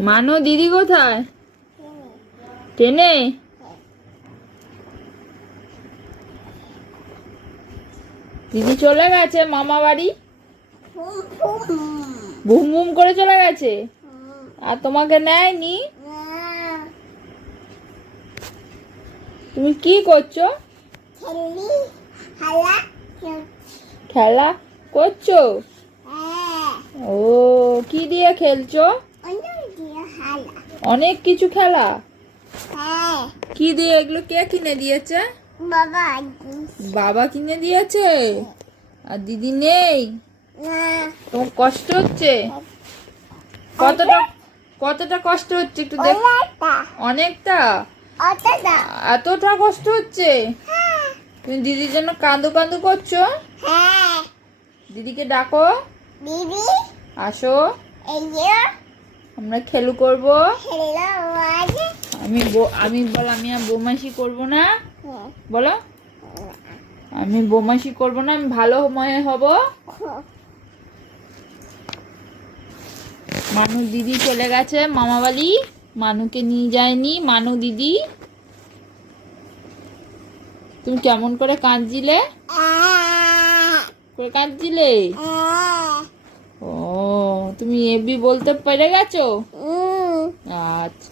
মানো দিদি কোথায়? ট্রেনে? দিদি চলে গেছে মামা বাড়ি, বুম বুম করে চলে গেছে। আর তোমাকে নেয়নি? তুমি কি করছো? খেলা করছো? ও, কি দিয়ে খেলছো? অনেক কিছু খেলা। কি দিয়ে এগুলো? কে কিনে দিয়েছে? বাবা কিনে দিয়েছে। আর দিদি নেই? তোমার কষ্ট হচ্ছে? কতটা কতটা কষ্ট হচ্ছে একটু দেখ। অনেকটা? এতটা কষ্ট হচ্ছে? তুমি দিদির জন্য কাঁদো কাঁদো করছো? দিদিকে ডাকো, আসো, আমরা খেলু করবো। আমি বল, আমি আর বদমাইশি করবো না। বলো, আমি বদমাইশি করবো না, আমি ভালো ময়ে হব। মানু দিদি চলে গেছে মামা বাড়ি, মানুকে নিয়ে যায়নি মানু দিদি। তুমি কেমন করে কাঁদছিলে? কাঁদছিলে? ও, তুমি এবি বলতে পেরে গেছো? আচ্ছা।